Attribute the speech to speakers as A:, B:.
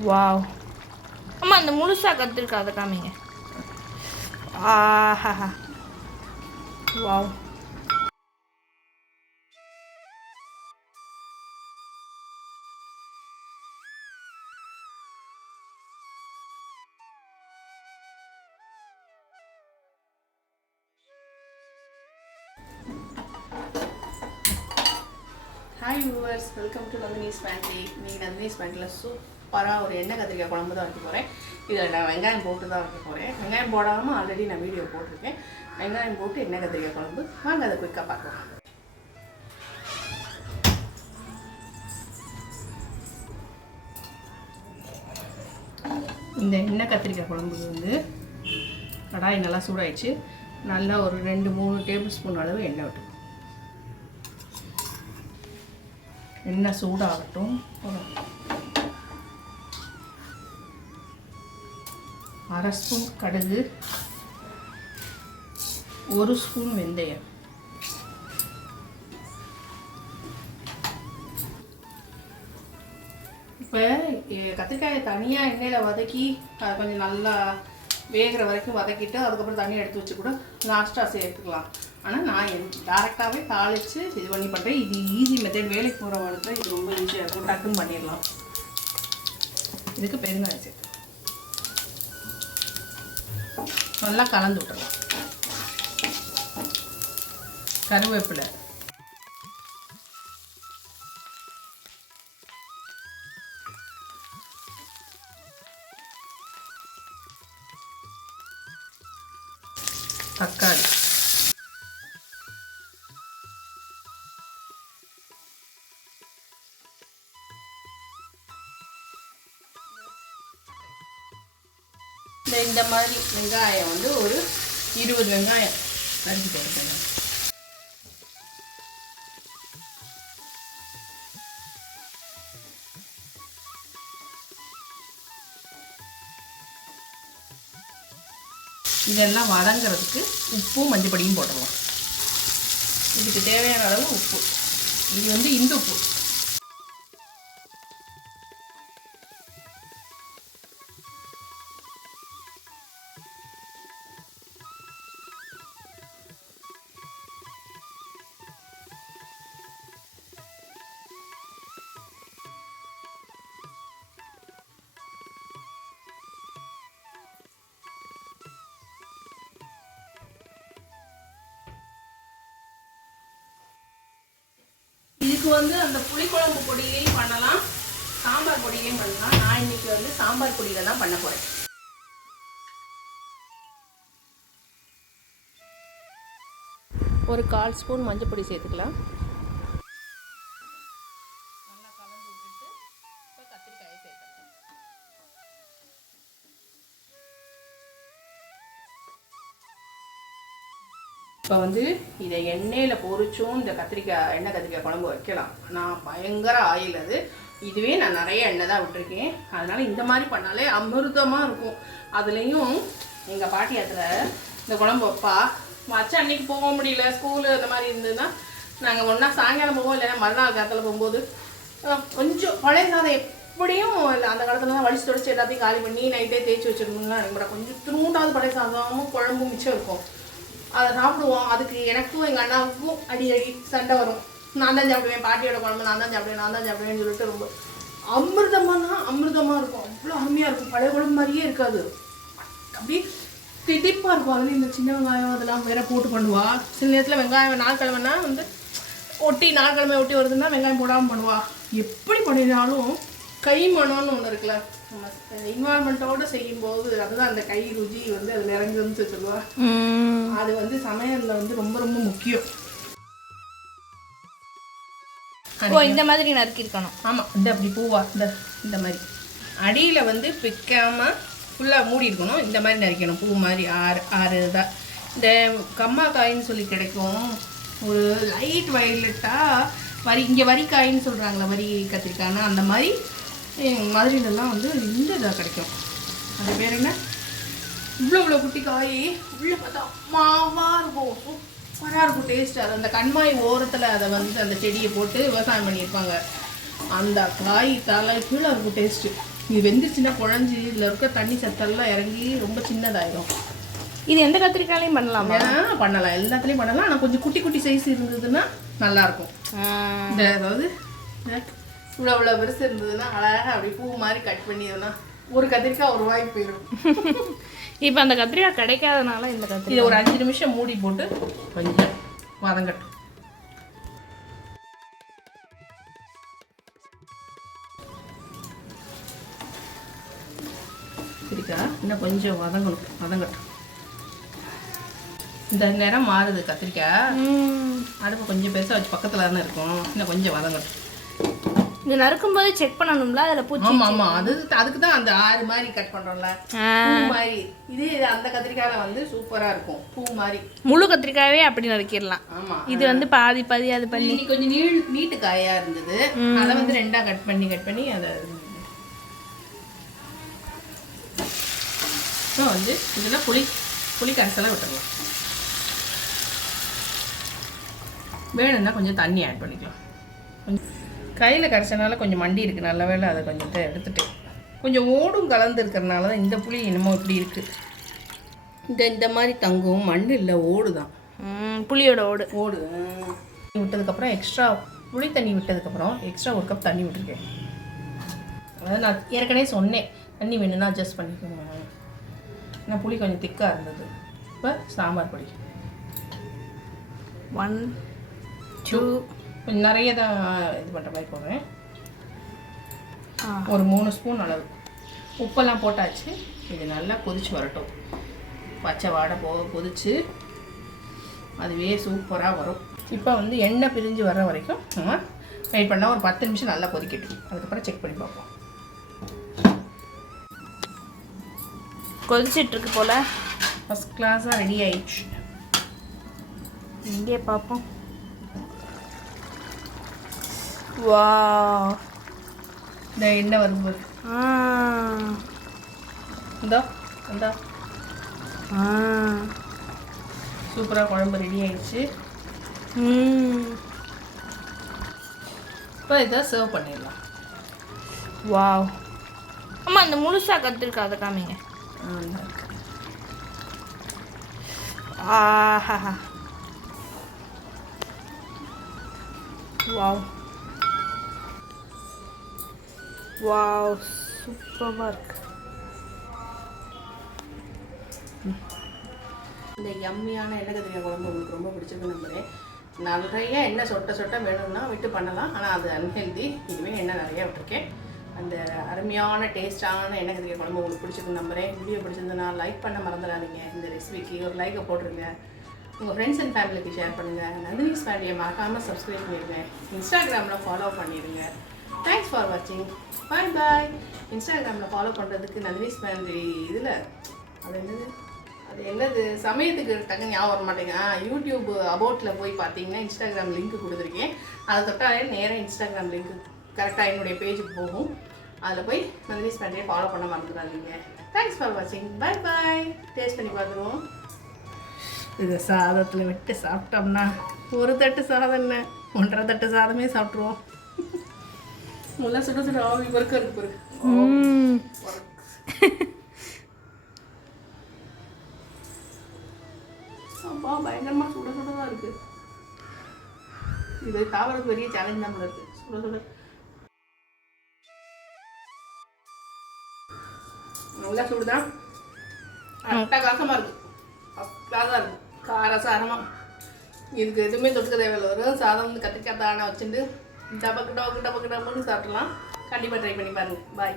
A: Wow அம்மா அந்த முழுசா கற்றுருக்கா அதை காமிங்க. ஆஹா wow
B: hi viewers welcome to Nandini's pantry நீங்கள் நந்தினிஸ் பேண்ட்டில் சூப்பராக ஒரு எண்ணெய் கத்திரிக்காய் குழம்பு தான் வைக்க போகிறேன் இதில் நான் வெங்காயம் போட்டு தான் வைக்க போகிறேன் வெங்காயம் போடாமல் ஆல்ரெடி நான் வீடியோ போட்டிருக்கேன். வெங்காயம் போட்டு எண்ணெய் கத்திரிக்காய் குழம்பு. வாங்க அதை குயிக்காக பார்க்கலாம். இந்த எண்ணெய் கத்திரிக்காய் குழம்புக்கு வந்து கடாய் நல்லா சூடாயிடுச்சு. நல்லா ஒரு ரெண்டு மூணு டேபிள் ஸ்பூன் அளவு எண்ணெய் விட்டு. எண்ணெய் சூடாகட்டும். அரை ஸ்பூன் கடுகு ஒரு ஸ்பூன் வெந்தயம். இப்போ கத்திரிக்காயை தனியாக எண்ணெயில் வதக்கி அதை கொஞ்சம் நல்லா வேகிற வரைக்கும் வதக்கிட்டு அதுக்கப்புறம் தண்ணி எடுத்து வச்சு கூட லாஸ்ட்டாக சேர்த்துக்கலாம். ஆனால் நான் என் டேரெக்டாகவே தாளித்து இது பண்ணி பண்ணுறேன் இது ஈஸி மெத்தட் வேலைக்கு போகிற வளர்த்து இது ரொம்ப ஈஸியாக இருக்கும். டக்குன்னு பண்ணிடலாம். இதுக்கு பெருங்காயம் சேர்த்து நல்லா கலந்து விட்டுறலாம். கருவேப்பிலை. தக்காளி. இந்த இந்த மாதிரி வெங்காயம் வந்து ஒரு இருபது வெங்காயம் அரிஞ்சு போட்டுக்கணும் இதெல்லாம் வதங்கிறதுக்கு உப்பும் மஞ்சப்படியும் போட்டுடலாம் இதுக்கு தேவையான அளவு உப்பு. இது வந்து இந்து உப்பு. இதுக்கு வந்து அந்த புளிக்குழம்பு பொடியிலையும் பண்ணலாம் சாம்பார் பொடியிலையும் பண்ணலாம். நான் இன்னைக்கு வந்து சாம்பார் பொடியில தான் பண்ண போறேன். ஒரு கால் ஸ்பூன் மஞ்சள் பொடி சேர்த்துக்கலாம். இப்போ வந்து இதை எண்ணெயில் பொறிச்சும் இந்த கத்திரிக்காய் எண்ணெய் கத்திரிக்காய் குழம்பு வைக்கலாம். நான் பயங்கர ஆயில் அது. இதுவே நான் நிறைய எண்ணெய் தான் விட்டுருக்கேன். அதனால் இந்த மாதிரி பண்ணாலே அமிர்தமாக இருக்கும். அதுலேயும் எங்கள் பாட்டி இடத்துல இந்த குழம்பு வைப்பா. மச்சா அன்னைக்கு போக முடியல. ஸ்கூலு அந்த மாதிரி இருந்ததுன்னா நாங்கள் ஒன்றா சாயங்காலம் போவோம் இல்லைன்னா மறுநாள் காலத்தில் போகும்போது. கொஞ்சம் பழைய சாதம் எப்படியும் அந்த காலத்துல தான் வடிச்சு தொடச்சி எல்லாத்தையும் காலி பண்ணி நைட்டே தேய்ச்சி வச்சிருக்கணும்னா எனக்கு கொஞ்சம் திருண்டாவது பழைய சாதமும் குழம்பும் மிச்சம் இருக்கும். அதை சாப்பிடுவோம். அதுக்கு எனக்கும் எங்கள் அண்ணாவுக்கும் அடி அடி சண்டை வரும். நான் தான் சாப்பிடுவேன். பாட்டியோட குழம்பு நான் தான் சாப்பிடுவேன். நான் தான் சாப்பிடுவேன்னு சொல்லிட்டு ரொம்ப அமிர்தமானா அமிர்தமாக இருக்கும். அவ்வளோ அருமையாக இருக்கும். பழைய குழம்பு மாதிரியே இருக்காது. அப்படியே திதிப்பாக இருக்கும். அதில் இந்த சின்ன வெங்காயம் அதெல்லாம் வேற போட்டு பண்ணுவா. சில நேரத்தில் வெங்காயம் நாட்கிழமைனா வந்து ஒட்டி நாட்கிழமை ஒட்டி வருதுன்னா வெங்காயம் போடாமல் பண்ணுவா. எப்படி பண்ணினாலும் கை மனம்னு ஒன்று இருக்குல்ல. இன்வால்மெண்ட்டோடு செய்யும்போது அதுதான் அந்த கை ருசி வந்து அது நிறைஞ்சதுன்னு சொல்லுவா. அது வந்து சமையல்ல வந்து ரொம்ப ரொம்ப முக்கியம்.
A: ஓ இந்த மாதிரி நறுக்கிருக்கணும்.
B: ஆமாம் இந்த அப்படி பூவா இந்த இந்த மாதிரி. அடியில் வந்து பிக்காம ஃபுல்லாக மூடி இருக்கணும் இந்த மாதிரி நறுக்கணும் பூ மாதிரி ஆறு ஆறு இதாக இந்த கம்மாக்காயின்னு சொல்லி கிடைக்கும். ஒரு லைட் வயலட்டாக வரி இங்கே வரிக்காயின்னு சொல்கிறாங்களே வரி கத்திரிக்காய்னா அந்த மாதிரி எங்கள் மதுரையிலலாம் வந்து இந்த இதாக கிடைக்கும். அது பேர் என்ன? இவ்வளோ இவ்வளோ குட்டி காய் உள்ளே பார்த்தா மாவாக இருக்கும். சூப்பராக இருக்கும் டேஸ்ட் அது அந்த கண்மாய் ஓரத்தில் அதை வந்து அந்த செடியை போட்டு விவசாயம் பண்ணியிருப்பாங்க. அந்த காய் தலை கீழே இருக்கும் டேஸ்ட்டு இது வெந்துருச்சுன்னா குழஞ்சி இதில் இருக்க தண்ணி சத்தெல்லாம் இறங்கி ரொம்ப சின்னதாயிரும்.
A: இது எந்த கத்திரிக்காயிலையும் பண்ணலாமா?
B: பண்ணலாம். எல்லாத்துலேயும் பண்ணலாம். ஆனால் கொஞ்சம் குட்டி குட்டி சைஸ் இருந்ததுன்னா நல்லாயிருக்கும் இந்த அதாவது இவ்வளோ இவ்வளோ பெருசு இருந்ததுன்னா அழகாக அப்படி பூ மாதிரி கட் பண்ணிதுன்னா ஒரு கத்திரிக்காய் ஒரு ரூபாய்க்கு போயிடும்
A: இப்போ அந்த கத்திரிக்காய் கிடைக்காதனால இந்த கத்திரிக்காய்.
B: இதை ஒரு அஞ்சு நிமிஷம் மூடி போட்டு கொஞ்சம் வதங்கட்டும் சரிக்கா இன்னும் கொஞ்சம் வதங்கணும் வதங்கட்டும். இந்த நேரம் மாறுது கத்திரிக்காய். அடுப்பு கொஞ்சம் பெருசாக வச்சு பக்கத்தில் தானே இருக்கும். இன்னும் கொஞ்சம் வதங்கட்டும்.
A: இது நறுக்கும் போது செக் பண்ணணும்ல? அதில் பூச்சி
B: ஆமாம் ஆமாம் அது அதுக்கு தான் அந்த ஆறு மாதிரி கட் பண்ணுறோம்ல
A: ஆ.
B: பூ மாதிரி. இதே அந்த கத்திரிக்காயில வந்து சூப்பராக இருக்கும். பூ மாதிரி.
A: முழு கத்திரிக்காயவே அப்படி நறுக்கிடலாம்.
B: ஆமாம்
A: இது வந்து பாதி பாதி அது பண்ணி.
B: கொஞ்சம் நீள் நீட்டு காயா இருந்தது. அதை வந்து ரெண்டா கட் பண்ணி கட் பண்ணி அதை வந்து இதில் புளி புளி கரைசலாம் விட்டுடலாம் வேணும்னா கொஞ்சம் தண்ணி ஆட் பண்ணிக்கலாம். கொஞ்சம் கையில் கரைச்சனால கொஞ்சம் மண்டி இருக்குது நல்ல வேளை அதை கொஞ்சம் எடுத்துட்டு கொஞ்சம் ஓடும் கலந்து இருக்கிறனால தான் இந்த புளி என்னமோ இப்படி இருக்குது இந்த இந்த மாதிரி தங்கும் மண் இல்லை ஓடு தான்
A: ம், புளியோட ஓடு.
B: ஓடு. விட்டதுக்கப்புறம் எக்ஸ்ட்ரா புளி தண்ணி விட்டதுக்கப்புறம் எக்ஸ்ட்ரா ஒரு கப் தண்ணி விட்டுருக்கேன். அதாவது நான் ஏற்கனவே சொன்னேன் தண்ணி வேணும்னா அட்ஜஸ்ட் பண்ணிக்கோங்க. ஏன்னா புளி கொஞ்சம் திக்காக இருந்தது. இப்போ சாம்பார் பொடி.
A: ஒன் டூ
B: கொஞ்சம் நிறைய தான் இது பண்ணுற மாதிரி போடுறேன்.
A: ஆ.
B: ஒரு மூணு ஸ்பூன் அளவு. உப்பெல்லாம் போட்டாச்சு. இது நல்லா கொதிச்சு வரட்டும். பச்சை வாடை போக கொதிச்சு அதுவே சூப்பராக வரும். இப்போ வந்து எண்ணெய் பிரிஞ்சு வர வரைக்கும் நம்ம வெயிட் பண்ணால் ஒரு பத்து நிமிஷம் நல்லா கொதிக்கட்டும். அதுக்கப்புறம் செக் பண்ணி பார்ப்போம்.
A: கொதிச்சிட்டு இருக்கு போல.
B: ஃபஸ்ட் கிளாஸாக ரெடி ஆயிடுச்சு.
A: இங்கே பார்ப்போம். வா
B: இந்த எண்ணெய் வருது பாரு. இந்தா இந்தா. சூப்பராக குழம்பு ரெடி ஆயிடுச்சு. இப்போ இதை சர்வ் பண்ணிடலாம்.
A: வாவ் அம்மா இந்த முழுசா கத்திரிக்காய் அதை காமிங்க. ஆஹா வாவ் வாவ் சூப்பராக இருக்கு
B: இந்த யம்மியான எண்ணெய் கத்திரிக்காய் குழம்பு உங்களுக்கு ரொம்ப பிடிச்சிருக்கு நம்புறேன். நிறைய எண்ணெய் சொட்ட சொட்ட வேணும்னா விட்டு பண்ணலாம். ஆனால் அது அன்ஹெல்தி இதுவே எண்ணெய் நிறைய விட்டுருக்கேன். அந்த அருமையான டேஸ்டான எண்ணெய் கத்திரிக்காய் குழம்பு உங்களுக்கு பிடிச்சிருக்கு நம்புறேன். வீடியோ பிடிச்சிருந்ததுன்னா லைக் பண்ண மறந்துடாதீங்க. இந்த ரெசிபிக்கு ஒரு லைக்கை போட்டுருங்க. உங்கள் ஃப்ரெண்ட்ஸ் அண்ட் ஃபேமிலிக்கு ஷேர் பண்ணுங்கள் நந்தினிஸ் ஃபேமிலியை மறக்காமல் சப்ஸ்கிரைப் பண்ணிடுங்க. இன்ஸ்டாகிராமில் ஃபாலோ பண்ணிடுங்க. தேங்க்ஸ் ஃபார் வாட்சிங் பாய் பாய் இன்ஸ்டாகிராமில் ஃபாலோ பண்ணுறதுக்கு நந்தினிஸ் ஃபேமிலி இதில். அது என்னது? அது என்னது? சமயத்துக்கு டக்குன்னு ஞாபகம் வர மாட்டேங்க யூடியூப் அபவுட்டில் போய் பார்த்தீங்கன்னா இன்ஸ்டாகிராம் லிங்க் கொடுத்துருக்கேன். அதை தொட்டாலே நேராக இன்ஸ்டாகிராம் லிங்க் கரெக்டாக என்னுடைய பேஜுக்கு போகும். அதில் போய் நந்தினிஸ் ஃபேமிலியை ஃபாலோ பண்ண மறந்துடாதீங்க. தேங்க்ஸ் ஃபார் வாட்சிங் பாய் பாய் டேஸ்ட் பண்ணி பார்த்துருவோம். இது சாதத்தில் விட்டு சாப்பிட்டோம்னா ஒரு தட்டு சாதம் என்ன? ஒன்றரை தட்டு சாதமே சாப்பிட்ருவோம் முல்லை சுட சுட ஆவி பொறுக்க இருக்கு பொறுக்கு அப்பா பயங்கரமாக சுட சுட தான் இருக்கு. இது தாவரத்து பெரிய சேலஞ்ச் தான் இருக்கு. சுட சுட. நல்லா சுடுதான் அட்டகாசமாக இருக்கு. அட்டாக இருக்கு. காரசாரமாக இதுக்கு எதுவுமே தொட்டுக்க தேவையில்லை. வெறும் சாதம் வந்து கத்திரிக்காய் தானே வச்சுட்டு டபக்கு டபக்கு டபக்கு டபக்குன்னு சாப்பிடலாம். கண்டிப்பாக ட்ரை பண்ணி பாருங்கள் பாய்